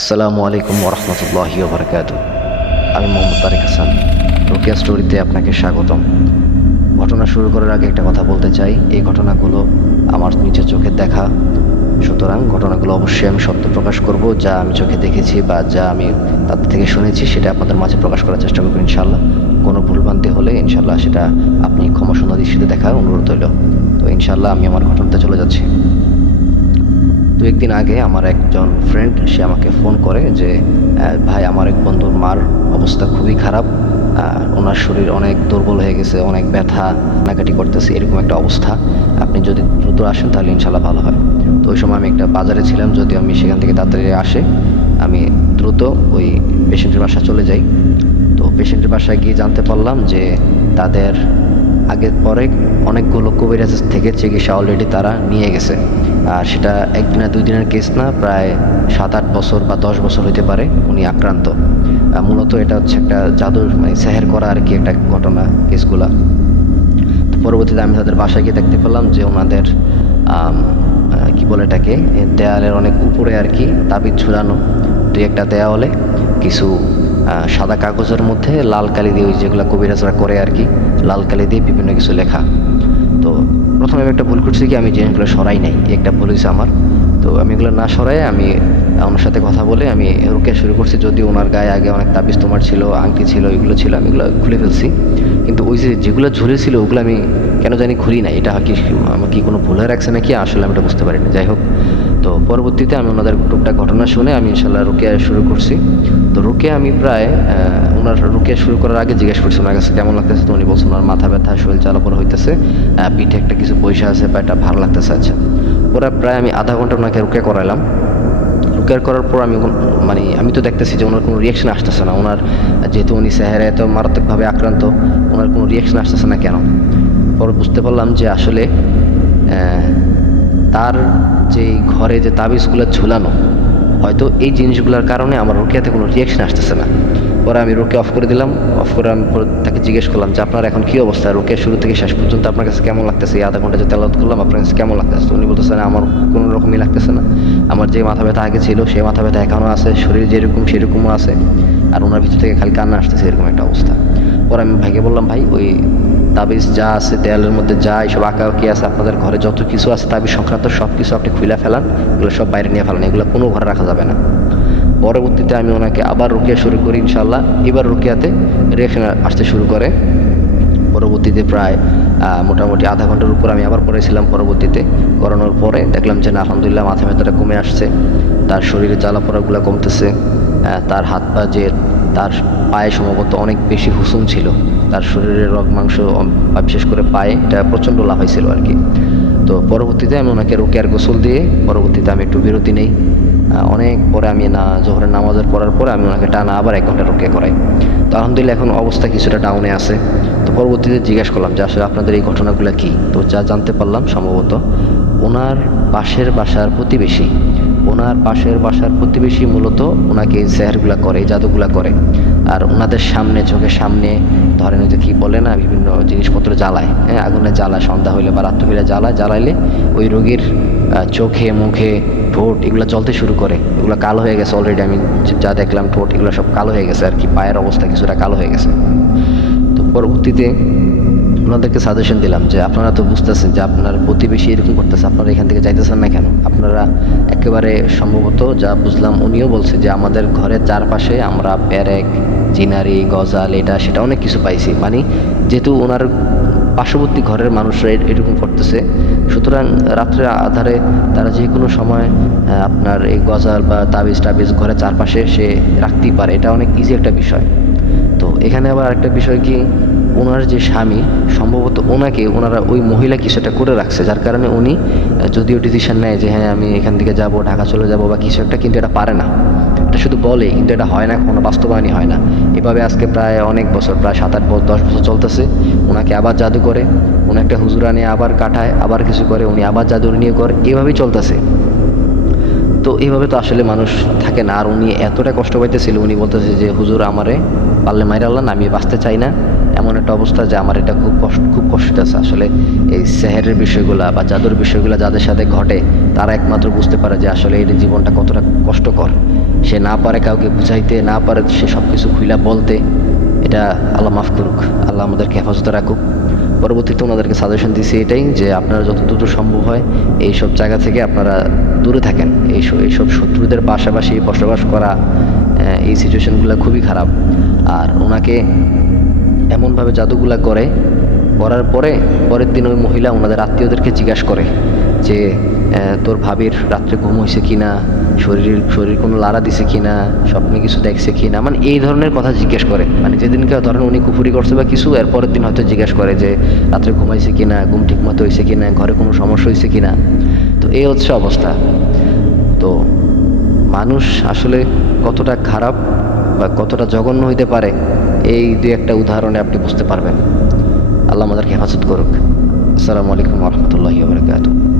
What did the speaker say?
আসসালামু আলাইকুম ওরহমতুল্লাহি বারকাত আমি মোহাম্মদ তারেক হাসান, রোকেয়া স্টোরিতে আপনাকে স্বাগতম। ঘটনা শুরু করার আগে একটা কথা বলতে চাই। এই ঘটনাগুলো আমার নিজের চোখে দেখা। সুতরাং ঘটনাগুলো অবশ্যই আমি সত্য প্রকাশ করব, যা আমি চোখে দেখেছি বা যা আমি তাদের থেকে শুনেছি, সেটা আপনাদের মাঝে প্রকাশ করার চেষ্টা করব ইনশাল্লাহ কোনো ভুলভ্রান্তি হলে ইনশাল্লাহ সেটা আপনি ক্ষমা দৃষ্টিতে দেখার অনুরোধ হইল তো ইনশাল্লাহ আমি আমার ঘটনাতে চলে যাচ্ছি। দু একদিন আগে আমার একজন ফ্রেন্ড সে আমাকে ফোন করে যে ভাই, আমার এক বন্ধুর মার অবস্থা খুবই খারাপ। ওনার শরীর অনেক দুর্বল হয়ে গেছে, অনেক ব্যথা নাকাটি করতেছে, এরকম একটা অবস্থা। আপনি যদি দ্রুত আসেন তাহলে ইনশাল্লাহ ভালো হয়। তো ওই সময় আমি একটা বাজারে ছিলাম যদি আমি সেখান থেকে তাড়াতাড়ি আসে। আমি দ্রুত ওই পেশেন্টের বাসা চলে যাই। তো পেশেন্টের বাসায় গিয়ে জানতে পারলাম যে, তাদের আগের পরে অনেকগুলো কবিরাজ থেকে চিকিৎসা অলরেডি তারা নিয়ে গেছে। আর সেটা একদিন না দুই দিনের কেস না, প্রায় সাত আট বছর বা দশ বছর হতে পারে উনি আক্রান্ত। মূলত এটা হচ্ছে একটা জাদুর মানে সেহের করা আর কি একটা ঘটনা কেসগুলা পরবর্তীতে আমি তাদের বাসায় গিয়ে দেখতে পেলাম যে ওনাদের কি বলে এটাকে দেয়ালের অনেক উপরে আর কি তাবিজ ঝুলানো, দুই একটা দেয়ালে কিছু সাদা কাগজের মধ্যে লাল কালি দিয়ে ওই যেগুলো কবিরাজরা করে আর কি, লাল কালি দিয়ে বিভিন্ন কিছু লেখা। তো প্রথমে আমি একটা ভুল করছি কি, আমি জিনিসগুলো সরাই নাই একটা ভুল হয়েছে আমার। তো আমি এগুলো না সরাই, আমি ওনার সাথে কথা বলে আমি রুকে শুরু করছি। যদি ওনার গায়ে আগে অনেক তাবিজ তোমার ছিল, আংটি ছিল, এগুলো ছিল, আমি এগুলো খুলে ফেলছি। কিন্তু ওই যে যেগুলো ঝুলেছিল, ওগুলো আমি কেন জানি খুলি নাই। এটা কি, আমার কি কোনো ভুল রাখছে নাকি? আসলে আমি এটা বুঝতে পারিনি। যাই হোক তো পরবর্তীতে আমি ওনাদের টুকটাক ঘটনা শুনে আমি ইনশাল্লাহ রুকে শুরু করছি। তো রুকে আমি প্রায় ওনার রুকে শুরু করার আগে জিজ্ঞেস করছি ওনার কাছে কেমন লাগতেছে? তো উনি বলছেন ওনার মাথা ব্যথা, শরীর চালাপড়া হইতেছে পিঠে একটা কিছু পয়সা আছে বা এটা ভালো লাগতেছে আচ্ছা। ওরা প্রায় আমি আধা ঘণ্টা ওনাকে রুকে করালাম রুকেয়ার করার পর আমি মানে আমি তো দেখতেছি যে ওনার কোনো রিয়াকশন আসতেছে না। ওনার যেহেতু উনি স্যাহারে এত মারাত্মকভাবে আক্রান্ত, ওনার কোনো রিয়াকশন আসতেছে না কেন? পরে বুঝতে পারলাম যে আসলে তার যে ঘরে যে তাবিজগুলো ঝুলানো, হয়তো এই জিনিসগুলোর কারণে আমার রুকিয়াতে কোনো রিয়াকশন আসতেছে না। পরে আমি রুকে অফ করে দিলাম। অফ করে আমি তাকে জিজ্ঞেস করলাম যে, আপনার এখন কী অবস্থা? রুকে শুরু থেকে শেষ পর্যন্ত আপনার কাছে কেমন লাগতেছে? আধা ঘণ্টা যে তেলাওয়াত করলাম, আপনার কাছে কেমন লাগতেছে? উনি বলতেছেন আমার কোনো রকমই লাগতেছে না। আমার যে মাথা ব্যথা আগে ছিল সেই মাথা ব্যথা এখনও আছে, শরীর যেরকম সেরকমও আছে, আর ওনার ভিতর থেকে খালি কান্না আসতেছে, এরকম একটা অবস্থা। পরে আমি ভাইকে বললাম, ভাই, ওই তাবিজ যা আছে, দেয়ালের মধ্যে যা এইসব আঁকা কি আছে, আপনাদের ঘরে যত কিছু আছে, তাবিজ সংক্রান্ত সব কিছু আপনি খুলে ফেলান, এগুলো সব বাইরে নিয়ে ফেলান, এগুলো কোনো ঘরে রাখা যাবে না। পরবর্তীতে আমি ওনাকে আবার রুকিয়া শুরু করি ইনশাল্লাহ এবার রুকিয়াতে রিয়াকশন আসতে শুরু করে। পরবর্তীতে প্রায় মোটামুটি আধা ঘণ্টার উপর আমি আবার করেছিলাম পরবর্তীতে। করানোর পরে দেখলাম যে না, আলহামদুলিল্লাহ মাথা ব্যথাটা কমে আসছে। তার শরীরে জ্বালা পোড়াগুলো কমতেছে। তার হাত পা যে তার পায়ে সম্ভবত অনেক বেশি হুসুম ছিল। তার শরীরের রগ মাংস বিশেষ করে পায়ে, এটা প্রচণ্ড লাভ হয়েছিল আর কি। তো পরবর্তীতে আমি ওনাকে রুকেয়ার গোসল দিয়ে, পরবর্তীতে আমি একটু বিরতি নেই। অনেক পরে আমি না, জোহরের নামাজের পড়ার পরে আমি ওনাকে টানা আবার এক ঘণ্টা রুকে করাই। তো আলহামদুলিল্লাহ এখন অবস্থা কিছুটা ডাউনে আছে। তো পরবর্তীতে জিজ্ঞেস করলাম, যে আসলে আপনাদের এই ঘটনাগুলো কী? তো যা জানতে পারলাম সম্ভবত, ওনার পাশের বাসার প্রতিবেশী ওনার পাশের বাসার প্রতিবেশী মূলত ওনাকে এই করে, এই জাদুগুলা করে। আর ওনাদের সামনে, চোখের সামনে, ধরেন যে কী বলে না, বিভিন্ন জিনিসপত্র জ্বালায় হ্যাঁ আগুনে জ্বালায়, সন্ধ্যা হইলে বা রাত্র হইলে জ্বালায়, জ্বালাইলে ওই রোগীর চোখে, মুখে ঠোঁট এগুলো জ্বলতে শুরু করে। এগুলো কালো হয়ে গেছে অলরেডি আমি যা দেখলাম ঠোঁট, এগুলো সব কালো হয়ে গেছে আর কি, পায়ের অবস্থা কিছুটা কালো হয়ে গেছে। তো পরবর্তীতে ওনাদেরকে সাজেশন দিলাম যে আপনারা তো বুঝতেছেন যে আপনার প্রতিবেশী এরকম করতেছে, আপনারা এখান থেকে যাইতেছেন না কেন? আপনারা একেবারে সম্ভবত যা বুঝলাম উনিও বলছে যে আমাদের ঘরের চারপাশে আমরা প্যারেক চিনারি, গজাল, এটা, সেটা অনেক কিছু পাইছি। মানে যেহেতু ওনার পার্শ্ববর্তী ঘরের মানুষরা এরকম করতেছে, সুতরাং রাত্রে আধারে তারা যে কোনো সময় আপনার এই গজাল বা তাবিজ টাবিজ ঘরের চারপাশে সে রাখতেই পারে। এটা অনেক ইজি একটা বিষয়। তো এখানে আবার একটা বিষয় কি? ওনার যে স্বামী, সম্ভবত ওনাকে ওনারা ওই মহিলা কিছু একটা করে রাখছে। যার কারণে উনি যদিও ডিসিশন নেয় যে হ্যাঁ আমি এখান থেকে যাব, ঢাকা চলে যাব বা কিছু একটা, কিন্তু এটা পারে না। এটা শুধু বলে, কিন্তু এটা হয় না, কোনো বাস্তবায়নই হয় না। এভাবে আজকে প্রায় অনেক বছর, প্রায় সাত আট বছর দশ বছর চলতেছে। ওনাকে আবার জাদু করে উনি একটা হুজুরা নিয়ে আবার কাটায় আবার কিছু করে, উনি আবার জাদু নিয়ে করে। এভাবেই চলতেছে। তো এইভাবে তো আসলে মানুষ থাকে না। আর উনি এতটা কষ্ট পাইতেছিল, উনি বলতেছে যে, হুজুর, আমারে পারলে মাইরা আল্লাহ আমি বাঁচতে চাই না। এমন একটা অবস্থা যে, আমার এটা খুব কষ্ট খুব কষ্ট আছে। আসলে এই সেহেরের বিষয়গুলা বা জাদুর বিষয়গুলা যাদের সাথে ঘটে, তারা একমাত্র বুঝতে পারে যে, আসলে এই জীবনটা কতটা কষ্টকর। সে না পারে কাউকে বুঝাইতে, না পারে সে সব কিছু খুইলা বলতে, এটা আল্লাহ মাফ করুক। আল্লাহ আমাদেরকে হেফাজতে রাখুক। পরবর্তীতে ওনাদেরকে সাজেশন দিছি এটাই যে আপনারা যত দ্রুত সম্ভব হয় এই সব জায়গা থেকে আপনারা দূরে থাকেন। এইসব এইসব শত্রুদের পাশাপাশি বসবাস করা এই সিচুয়েশনগুলো খুবই খারাপ। আর ওনাকে এমনভাবে জাদুগুলা করে করার পরে পরের দিন ওই মহিলা ওনাদের আত্মীয়দেরকে জিজ্ঞাসা করে যে তোর ভাবির রাত্রে ঘুম হয়েছে কিনা? শরীর শরীর কোনো লাড়া দিছে কিনা? স্বপ্নে কিছু দেখছে কিনা? মানে এই ধরনের কথা জিজ্ঞেস করে। মানে যেদিনকে ধরেন উনি কুফুরি করছে বা কিছু এর পরের দিন হয়তো জিজ্ঞেস করে যে, রাত্রে ঘুমাইছে কিনা? ঘুম ঠিক মতো হয়েছে কিনা? ঘরে কোনো সমস্যা হয়েছে কিনা? তো এই হচ্ছে অবস্থা। তো মানুষ আসলে কতটা খারাপ বা কতটা জঘন্য হইতে পারে, এই দুই একটা উদাহরণে আপনি বুঝতে পারবেন। আল্লাহ আমাদেরকে হেফাজত করুক। আসসালামু আলাইকুম রহমতুল্লাহি